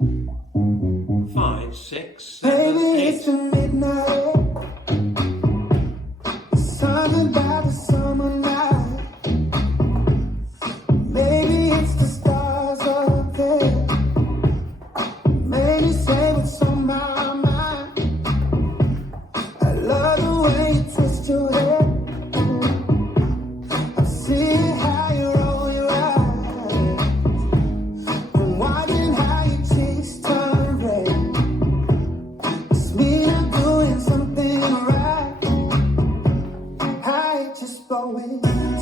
5, 6, 7, Baby, 8. it's midnight. Something about the summer night. Maybe it's the stars up there. Maybe say what's on my mind. I love the way you twist your hair. I see how you roll your eyes. I'm watching how your cheeks turn red. It's me not doing something right. I just blowing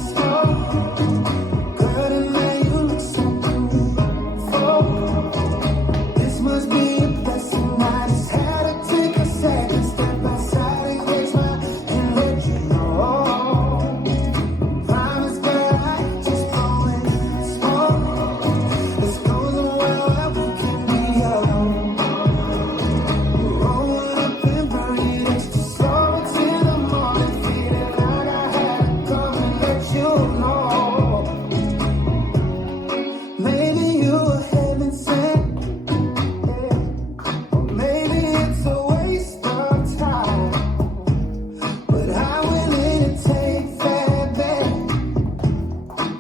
smoke. Girl, tonight you look so beautiful. This must be a blessing. I just had to take a second, step outside and catch my and let you know. Promise, girl, I just blowing smoke. This goes well, we can be alone. Rolling up and burning, it's just slow till the morning, feeling like I had to come and let you know. Maybe you were heaven sent, yeah. Or maybe it's a waste of time. But I'm willing to take that bet.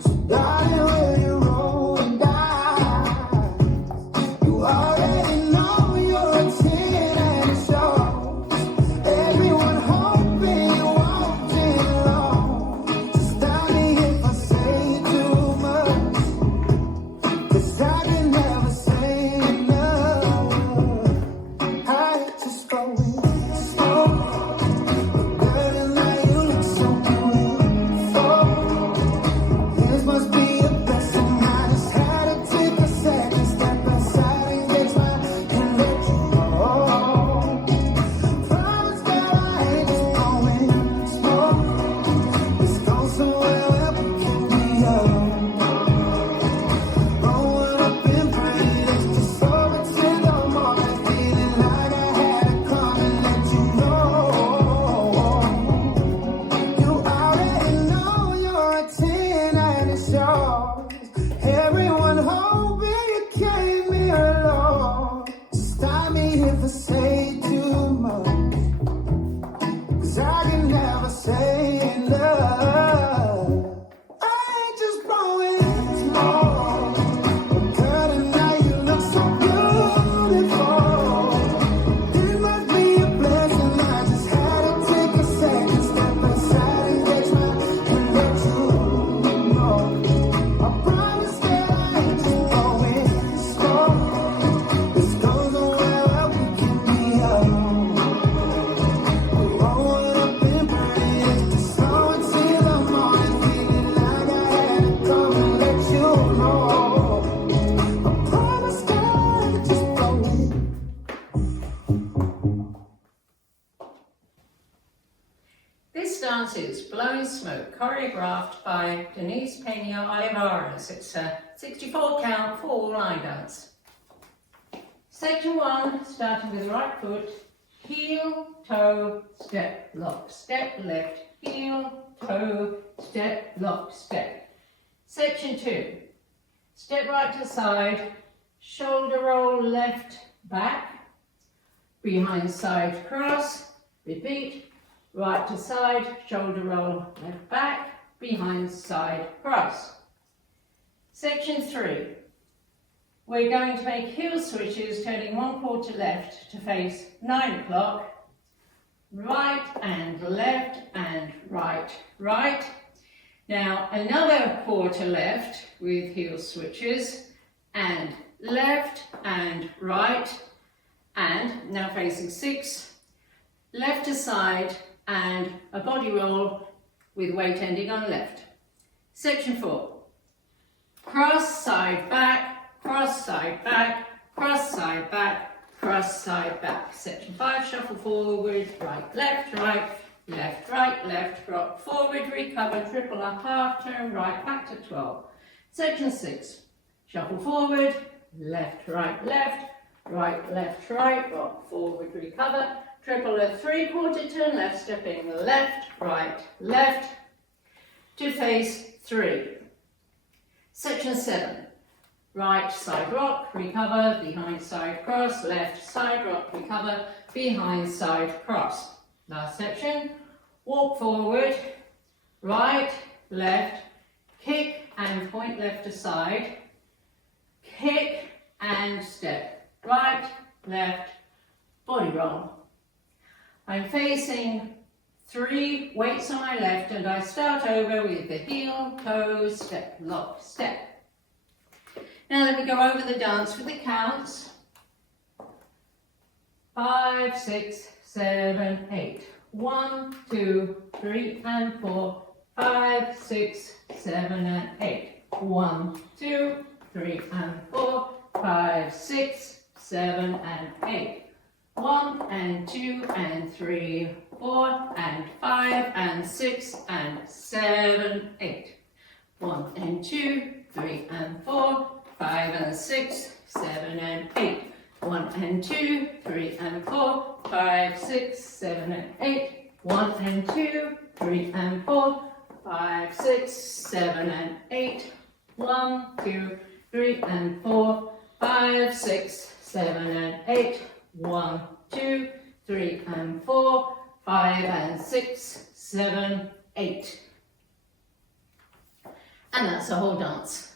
So darling, will you roll the dice? You already know you're a 10 and it shows. Everyone hoping you won't get along. Just stop me if I say too much, 'cause I can never say enough. I just go with smoke. Girl, tonight you look so beautiful. This must be a blessing. I just had to take a second, step outside and get my and let you know. Promise, girl, I ain't just blowing smoke. This goes so well, we can be alone. Rolling up and burning, it's just slow till the morning, feeling like I had to come and let you know. You already know you're a 10 and it shows. Everyone hoping you came here alone. Stop me if I say too much, 'cause I can never say enough. I ain't just blowing smoke. Girl, tonight you look so beautiful. This must be a blessing. I just had to take a second, step outside and catch my and let you know. I promise that I ain't just blowing smoke. This goes well, we can be alone. Rolling up and burning, it's just slow until the morning, feeling like I had to come and let you know. I promise that I ain't just blowing. This dance is Blowin Smoke, choreographed by Denise Pena Olivares. It's a 64 count 4-line dance. Section 1, starting with the right foot, heel, toe, step, lock, step, left, heel, toe, step, lock, step. Section 2, step right to side, shoulder roll left, back, behind side cross, repeat, right to side, shoulder roll left back, behind side cross. Section 3, we're going to make heel switches, turning 1/4 left to face 9 o'clock, right and left and right, right. Now another quarter left with heel switches, and left and right, and now facing 6, left to side, and a body roll with weight ending on left. Section 4, cross side back, cross side back, cross side back, cross side back. Section 5, shuffle forward, right, left, rock forward, recover, triple up, half turn, right, back to 12. Section 6, shuffle forward, left, right, rock forward, recover, triple a 3/4 turn left, stepping left, right, to face 3. Section 7, right side rock, recover, behind side cross, left side rock, recover, behind side cross. Last section, walk forward, right, left, kick and point left to side, kick and step, right, left, body roll. I'm facing 3 weights on my left and I start over with the heel, toe, step, lock, step. Now let me go over the dance with the counts. 5, 6, 7, 8. 1, 2, 3 and 4. 5, 6, 7 and 8. 1, 2, 3 and 4. 5, 6, 7 and 8. 1 and 2 and 3, 4 and 5 and 6 and 7, 8. 1 and 2, 3 and 4, 5 and 6, 7 and 8. 1 and 2, 3 and 4, 5, 6, 7 and 8. 1 and 2, 3 and 4, 5, 6, 7 and 8. 1, 2, 3 and 4, 5, 6, 7 and 8. 1, 2, 3 and 4, 5 and 6, 7, 8. And that's the whole dance.